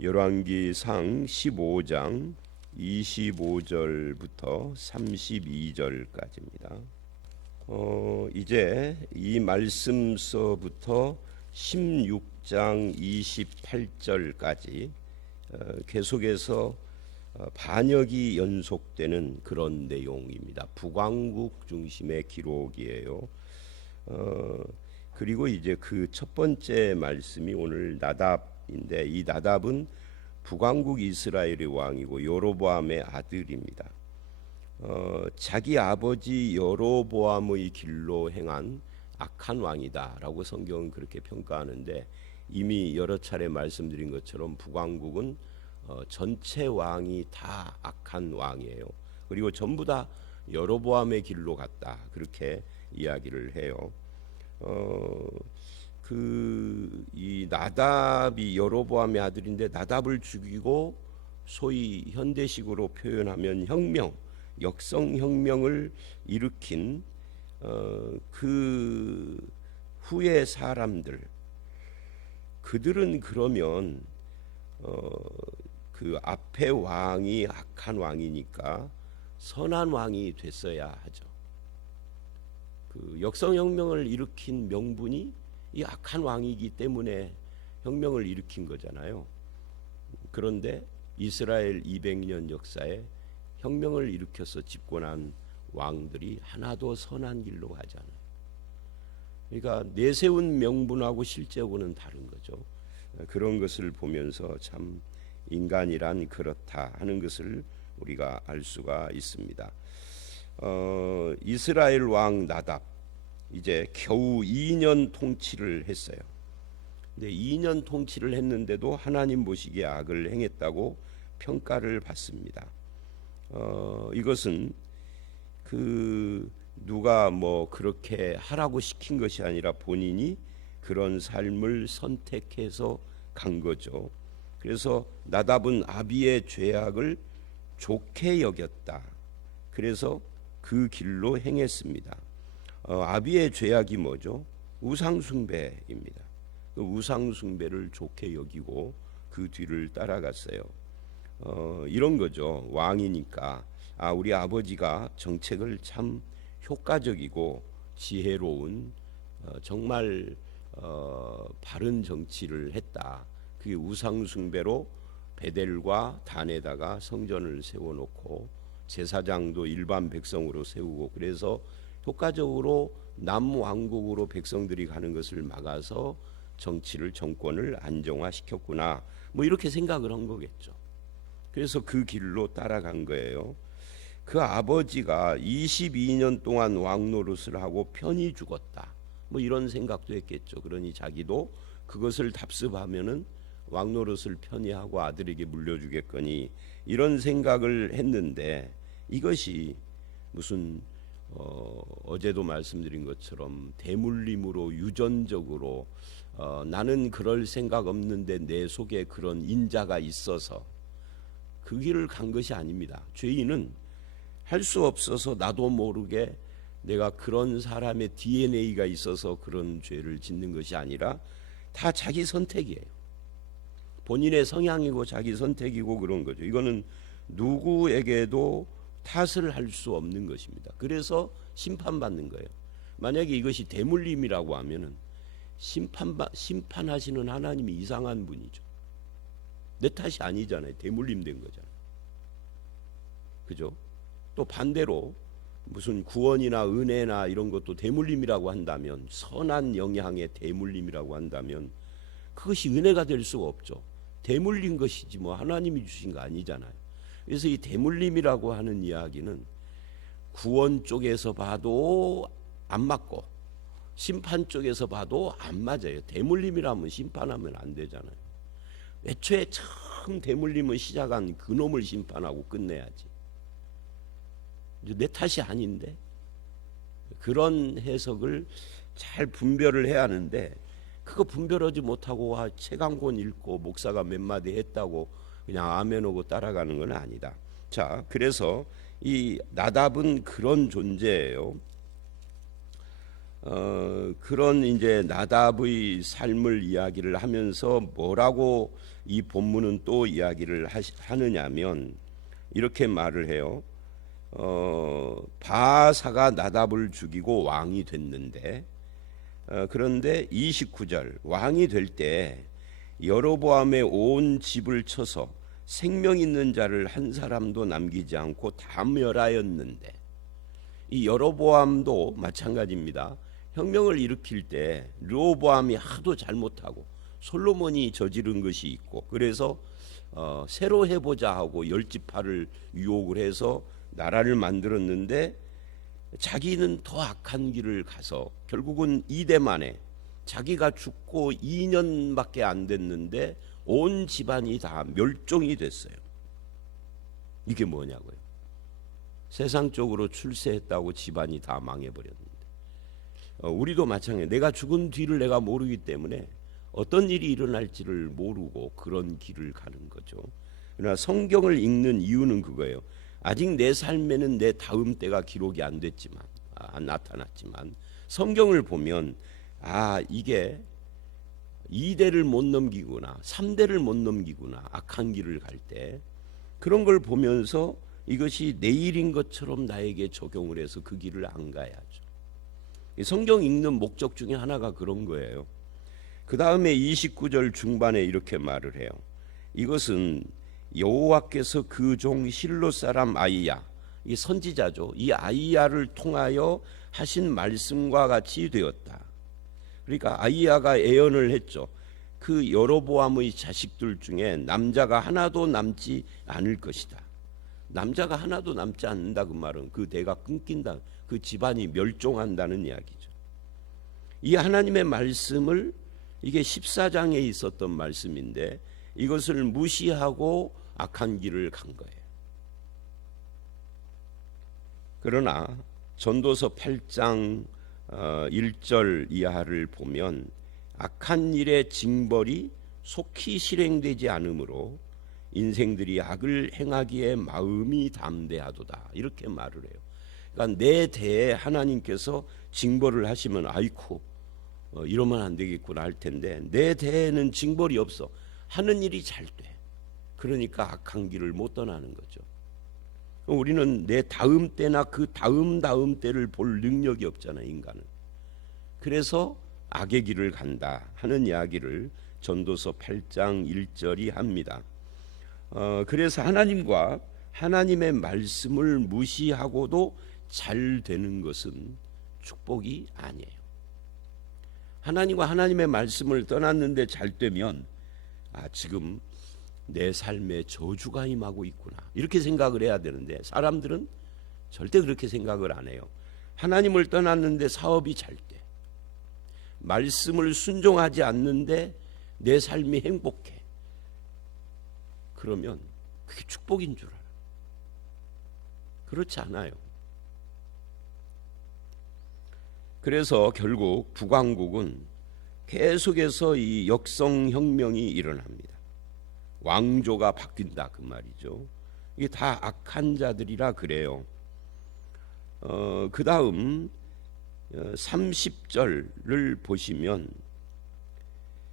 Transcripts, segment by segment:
열왕기상 15장 25절부터 32절까지입니다. 어, 이제 이 말씀서부터 16장 28절까지 어, 계속해서 어, 반역이 연속되는 그런 내용입니다. 북왕국 중심의 기록이에요. 어, 그리고 이제 그 첫 번째 말씀이 오늘 나답 인데 이 나답은 북왕국 이스라엘의 왕이고 여로보암의 아들입니다. 어, 자기 아버지 여로보암의 길로 행한 악한 왕이다라고 성경은 그렇게 평가하는데 이미 여러 차례 말씀드린 것처럼 북왕국은 어, 전체 왕이 다 악한 왕이에요. 그리고 전부 다 여로보암의 길로 갔다 그렇게 이야기를 해요. 어, 그 이 나답이 여로보암의 아들인데 나답을 죽이고 소위 현대식으로 표현하면 혁명, 역성 혁명을 일으킨 어, 그 후의 사람들 그들은 그러면 어, 그 앞에 왕이 악한 왕이니까 선한 왕이 됐어야 하죠. 그 역성혁명을 일으킨 명분이 이 악한 왕이기 때문에 혁명을 일으킨 거잖아요. 그런데 이스라엘 200년 역사에 혁명을 일으켜서 집권한 왕들이 하나도 선한 길로 가지 않아요. 그러니까 내세운 명분하고 실제하고는 다른 거죠. 그런 것을 보면서 참 인간이란 그렇다 하는 것을 우리가 알 수가 있습니다. 어, 이스라엘 왕 나답 이제 겨우 2년 통치를 했어요. 근데 2년 통치를 했는데도 하나님 보시기에 악을 행했다고 평가를 받습니다. 어, 이것은 그 누가 뭐 그렇게 하라고 시킨 것이 아니라 본인이 그런 삶을 선택해서 간 거죠. 그래서 나답은 아비의 죄악을 좋게 여겼다. 그래서 그 길로 행했습니다. 어, 아비의 죄악이 뭐죠? 우상숭배입니다. 그 우상숭배를 좋게 여기고 그 뒤를 따라갔어요. 어, 이런 거죠. 왕이니까 아 우리 아버지가 정책을 참 효과적이고 지혜로운 어, 정말 어, 바른 정치를 했다. 그게 우상숭배로 베델과 단에다가 성전을 세워놓고 제사장도 일반 백성으로 세우고 그래서 효과적으로 남왕국으로 백성들이 가는 것을 막아서 정치를 정권을 안정화시켰구나. 뭐 이렇게 생각을 한 거겠죠. 그래서 그 길로 따라간 거예요. 그 아버지가 22년 동안 왕 노릇을 하고 편히 죽었다. 뭐 이런 생각도 했겠죠. 그러니 자기도 그것을 답습하면은 왕 노릇을 편히 하고 아들에게 물려주겠거니 이런 생각을 했는데 이것이 무슨 어, 어제도 말씀드린 것처럼 대물림으로 유전적으로 어, 나는 그럴 생각 없는데 내 속에 그런 인자가 있어서 그 길을 간 것이 아닙니다. 죄인은 할 수 없어서 나도 모르게 내가 그런 사람의 DNA가 있어서 그런 죄를 짓는 것이 아니라 다 자기 선택이에요. 본인의 성향이고 자기 선택이고 그런 거죠. 이거는 누구에게도 탓을 할 수 없는 것입니다. 그래서 심판받는 거예요. 만약에 이것이 대물림이라고 하면은 심판 심판하시는 하나님이 이상한 분이죠. 내 탓이 아니잖아요. 대물림 된 거잖아요. 그죠? 또 반대로 무슨 구원이나 은혜나 이런 것도 대물림이라고 한다면 선한 영향의 대물림이라고 한다면 그것이 은혜가 될 수가 없죠. 대물린 것이지 뭐 하나님이 주신 거 아니잖아요. 그래서 이 대물림이라고 하는 이야기는 구원 쪽에서 봐도 안 맞고 심판 쪽에서 봐도 안 맞아요. 대물림이라면 심판하면 안 되잖아요. 애초에 처음 대물림을 시작한 그 놈을 심판하고 끝내야지. 내 탓이 아닌데 그런 해석을 잘 분별을 해야 하는데 그거 분별하지 못하고 와 최강권 읽고 목사가 몇 마디 했다고 그냥 아멘하고 따라가는 건 아니다. 자, 그래서 이 나답은 그런 존재예요. 어, 그런 이제 나답의 삶을 이야기를 하면서 뭐라고 이 본문은 또 이야기를 하시, 하느냐면 이렇게 말을 해요. 어, 바사가 나답을 죽이고 왕이 됐는데 어, 그런데 29절 왕이 될 때 여로보암의 온 집을 쳐서 생명 있는 자를 한 사람도 남기지 않고 다 멸하였는데 이 여로보암도 마찬가지입니다. 혁명을 일으킬 때 르호보암이 하도 잘못하고 솔로몬이 저지른 것이 있고 그래서 어, 새로 해보자 하고 열지파를 유혹을 해서 나라를 만들었는데 자기는 더 악한 길을 가서 결국은 이대 만에 자기가 죽고 2년밖에 안 됐는데 온 집안이 다 멸종이 됐어요. 이게 뭐냐고요? 세상적으로 출세했다고 집안이 다 망해버렸는데 어, 우리도 마찬가지. 내가 죽은 뒤를 내가 모르기 때문에 어떤 일이 일어날지를 모르고 그런 길을 가는 거죠. 그러나 성경을 읽는 이유는 그거예요. 아직 내 삶에는 내 다음 때가 기록이 안 됐지만 아, 나타났지만 성경을 보면 아 이게 2대를 못 넘기구나 3대를 못 넘기구나 악한 길을 갈 때 그런 걸 보면서 이것이 내일인 것처럼 나에게 적용을 해서 그 길을 안 가야죠. 성경 읽는 목적 중에 하나가 그런 거예요. 그 다음에 29절 중반에 이렇게 말을 해요. 이것은 여호와께서 그 종 실로 사람 아이야 이 선지자죠. 이 아이야를 통하여 하신 말씀과 같이 되었다. 그러니까 아이야가 예언을 했죠. 그 여로보암의 자식들 중에 남자가 하나도 남지 않을 것이다. 남자가 하나도 남지 않는다 그 말은 그 대가 끊긴다. 그 집안이 멸종한다는 이야기죠. 이 하나님의 말씀을 이게 14장에 있었던 말씀인데 이것을 무시하고 악한 길을 간 거예요. 그러나 전도서 8장 1절 어, 이하를 보면 악한 일의 징벌이 속히 실행되지 않으므로 인생들이 악을 행하기에 마음이 담대하도다 이렇게 말을 해요. 그러니까 내 대에 하나님께서 징벌을 하시면 아이쿠 어, 이러면 안 되겠구나 할 텐데 내 대에는 징벌이 없어 하는 일이 잘 돼. 그러니까 악한 길을 못 떠나는 거죠. 우리는 내 다음 때나 그 다음 다음 때를 볼 능력이 없잖아 인간은. 그래서 악의 길을 간다 하는 이야기를 전도서 8장 1절이 합니다. 어, 그래서 하나님과 하나님의 말씀을 무시하고도 잘 되는 것은 축복이 아니에요. 하나님과 하나님의 말씀을 떠났는데 잘 되면 아 지금 내 삶에 저주가 임하고 있구나 이렇게 생각을 해야 되는데 사람들은 절대 그렇게 생각을 안 해요. 하나님을 떠났는데 사업이 잘 돼. 말씀을 순종하지 않는데 내 삶이 행복해. 그러면 그게 축복인 줄 알아. 그렇지 않아요. 그래서 결국 북왕국은 계속해서 이 역성 혁명이 일어납니다. 왕조가 바뀐다 그 말이죠. 이게 다 악한 자들이라 그래요. 어, 그 다음 30절을 보시면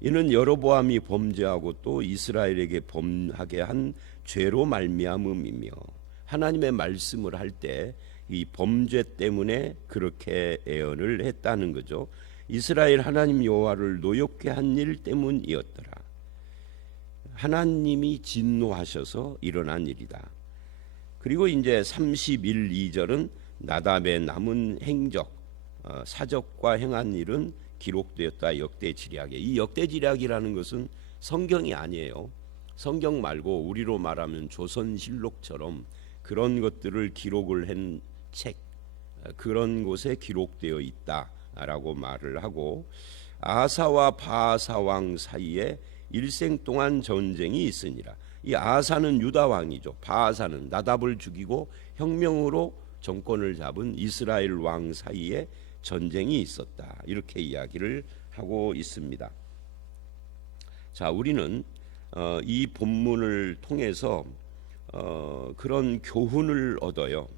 이는 여로보암이 범죄하고 또 이스라엘에게 범하게 한 죄로 말미암음이며 하나님의 말씀을 할 때 이 범죄 때문에 그렇게 애언을 했다는 거죠. 이스라엘 하나님 여호와를 노엽게 한 일 때문이었더라. 하나님이 진노하셔서 일어난 일이다. 그리고 이제 31, 2절은 나답의 남은 행적, 어, 사적과 행한 일은 기록되었다 역대지략에. 이 역대지략이라는 것은 성경이 아니에요. 성경 말고 우리로 말하면 조선실록처럼 그런 것들을 기록을 한 책, 어, 그런 곳에 기록되어 있다라고 말을 하고 아사와 바사 왕 사이에 일생 동안 전쟁이 있으니라. 이 아사는 유다 왕이죠. 바사는 나답을 죽이고 혁명으로 정권을 잡은 이스라엘 왕 사이에 전쟁이 있었다. 이렇게 이야기를 하고 있습니다. 자, 우리는 어, 이 본문을 통해서 어, 그런 교훈을 얻어요.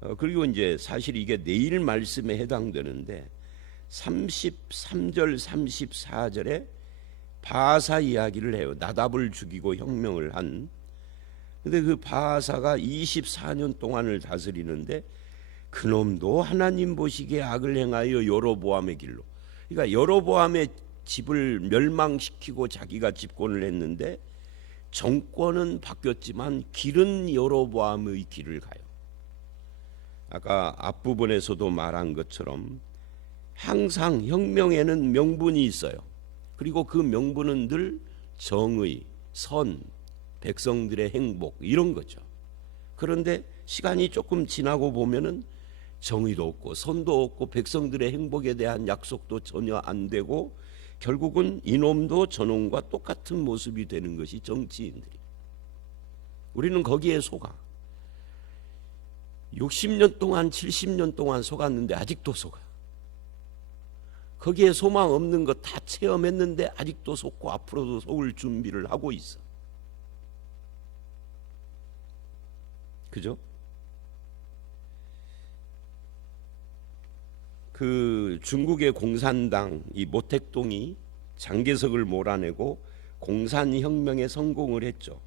어, 그리고 이제 사실 이게 내일 말씀에 해당되는데 33절 34절에 바사 이야기를 해요. 나답을 죽이고 혁명을 한. 근데 그 바사가 24년 동안을 다스리는데 그놈도 하나님 보시기에 악을 행하여 여로보암의 길로. 그러니까 여로보암의 집을 멸망시키고 자기가 집권을 했는데 정권은 바뀌었지만 길은 여로보암의 길을 가요. 아까 앞부분에서도 말한 것처럼 항상 혁명에는 명분이 있어요. 그리고 그 명분은 늘 정의, 선, 백성들의 행복 이런 거죠. 그런데 시간이 조금 지나고 보면은 정의도 없고 선도 없고 백성들의 행복에 대한 약속도 전혀 안 되고 결국은 이놈도 저놈과 똑같은 모습이 되는 것이 정치인들이. 우리는 거기에 속아. 60년 동안 70년 동안 속았는데 아직도 속아. 거기에 소망 없는 거다 체험했는데 아직도 속고 앞으로도 속을 준비를 하고 있어. 그죠? 그 중국의 공산당 이 모택동이 장개석을 몰아내고 공산혁명에 성공을 했죠.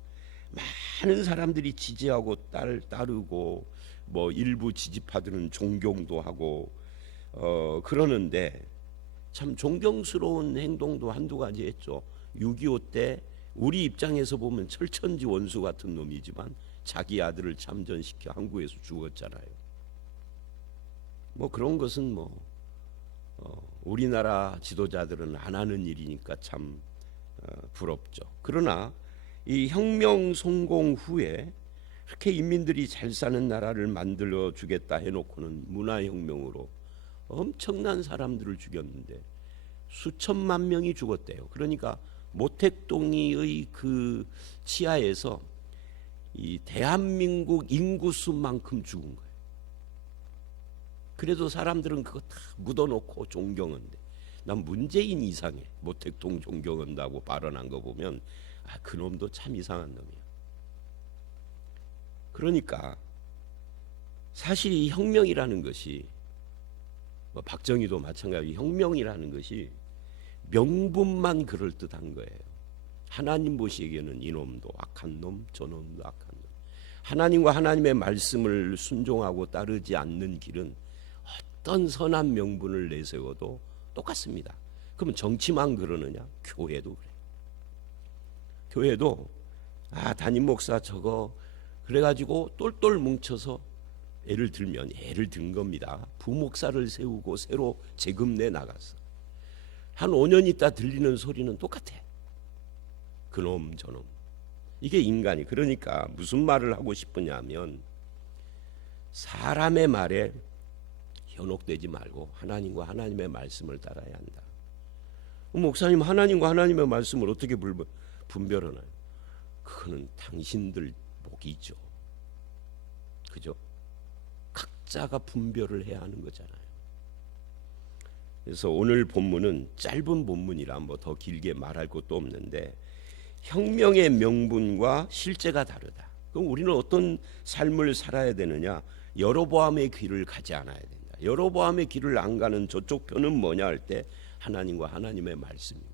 많은 사람들이 지지하고 따르, 따르고 뭐 일부 지지파들은 존경도 하고 어 그러는데 참 존경스러운 행동도 한두 가지 했죠. 6.25 때 우리 입장에서 보면 철천지 원수 같은 놈이지만 자기 아들을 참전시켜 항구에서 죽었잖아요. 뭐 그런 것은 뭐 어, 우리나라 지도자들은 안 하는 일이니까 참 어, 부럽죠. 그러나 이 혁명 성공 후에 그렇게 인민들이 잘 사는 나라를 만들어 주겠다 해놓고는 문화혁명으로 엄청난 사람들을 죽였는데 수천만 명이 죽었대요. 그러니까 모택동이의 그 치하에서 이 대한민국 인구수만큼 죽은 거예요. 그래도 사람들은 그거 다 묻어놓고 존경한대. 난 문재인 이상해. 모택동 존경한다고 발언한 거 보면 아 그놈도 참 이상한 놈이야. 그러니까 사실 이 혁명이라는 것이 뭐 박정희도 마찬가지 혁명이라는 것이 명분만 그럴 듯한 거예요. 하나님 보시기에는 이놈도 악한 놈, 저놈도 악한 놈. 하나님과 하나님의 말씀을 순종하고 따르지 않는 길은 어떤 선한 명분을 내세워도 똑같습니다. 그러면 정치만 그러느냐? 교회도 그래. 교회도 아 담임 목사 저거 그래가지고 똘똘 뭉쳐서 예를 들면 예를 든 겁니다. 부목사를 세우고 새로 재금 내 나갔어. 한 5년 있다 들리는 소리는 똑같아. 그놈 저놈. 이게 인간이 그러니까 무슨 말을 하고 싶으냐면 사람의 말에 현혹되지 말고 하나님과 하나님의 말씀을 따라야 한다. 목사님 하나님과 하나님의 말씀을 어떻게 분별하나요? 그거는 당신들 복이죠. 그죠? 각자가 분별을 해야 하는 거잖아요. 그래서 오늘 본문은 짧은 본문이라 뭐 더 길게 말할 것도 없는데 혁명의 명분과 실제가 다르다. 그럼 우리는 어떤 삶을 살아야 되느냐? 여로보암의 길을 가지 않아야 된다. 여로보암의 길을 안 가는 저쪽 편은 뭐냐 할 때 하나님과 하나님의 말씀입니다.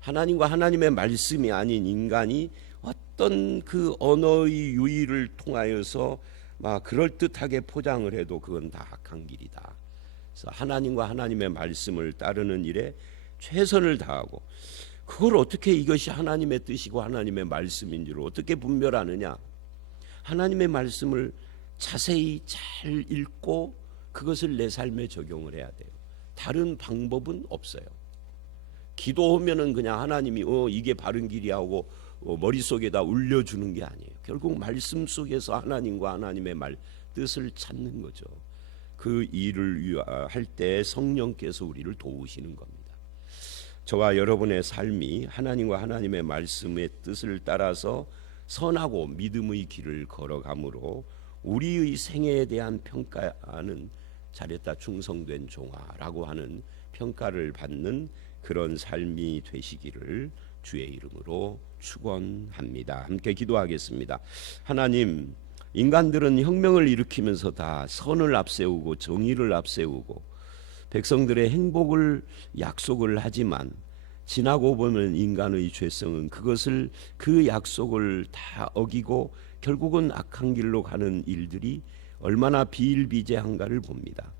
하나님과 하나님의 말씀이 아닌 인간이 어떤 그 언어의 유의를 통하여서 막 그럴 듯하게 포장을 해도 그건 다 악한 길이다. 그래서 하나님과 하나님의 말씀을 따르는 일에 최선을 다하고 그걸 어떻게 이것이 하나님의 뜻이고 하나님의 말씀인지를 어떻게 분별하느냐? 하나님의 말씀을 자세히 잘 읽고 그것을 내 삶에 적용을 해야 돼요. 다른 방법은 없어요. 기도하면은 그냥 하나님이 어 이게 바른 길이야 하고 어, 머릿속에다 울려주는 게 아니에요. 결국 말씀 속에서 하나님과 하나님의 말 뜻을 찾는 거죠. 그 일을 할 때 성령께서 우리를 도우시는 겁니다. 저와 여러분의 삶이 하나님과 하나님의 말씀의 뜻을 따라서 선하고 믿음의 길을 걸어가므로 우리의 생애에 대한 평가는 잘했다 충성된 종아라고 하는 평가를 받는 그런 삶이 되시기를 주의 이름으로 축원합니다. 함께 기도하겠습니다. 하나님 인간들은 혁명을 일으키면서 다 선을 앞세우고 정의를 앞세우고 백성들의 행복을 약속을 하지만 지나고 보면 인간의 죄성은 그것을 그 약속을 다 어기고 결국은 악한 길로 가는 일들이 얼마나 비일비재한가를 봅니다.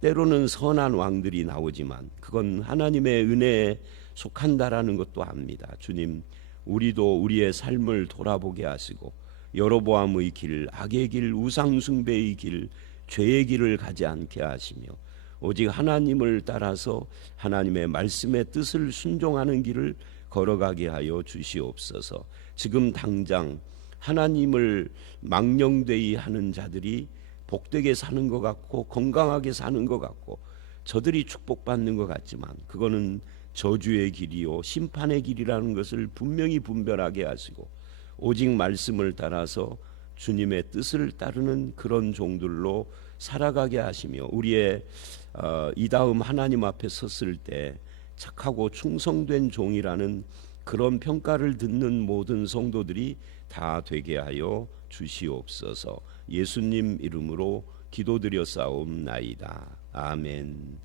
때로는 선한 왕들이 나오지만 그건 하나님의 은혜에 속한다라는 것도 압니다. 주님, 우리도 우리의 삶을 돌아보게 하시고 여로보암의 길, 악의 길, 우상 숭배의 길, 죄의 길을 가지 않게 하시며 오직 하나님을 따라서 하나님의 말씀의 뜻을 순종하는 길을 걸어가게 하여 주시옵소서. 지금 당장 하나님을 망령되이 하는 자들이 복되게 사는 것 같고 건강하게 사는 것 같고 저들이 축복받는 것 같지만 그거는 저주의 길이요 심판의 길이라는 것을 분명히 분별하게 하시고 오직 말씀을 따라서 주님의 뜻을 따르는 그런 종들로 살아가게 하시며 우리의 어, 이 다음 하나님 앞에 섰을 때 착하고 충성된 종이라는 그런 평가를 듣는 모든 성도들이 다 되게 하여 주시옵소서. 예수님 이름으로 기도드려 싸움나이다. 아멘.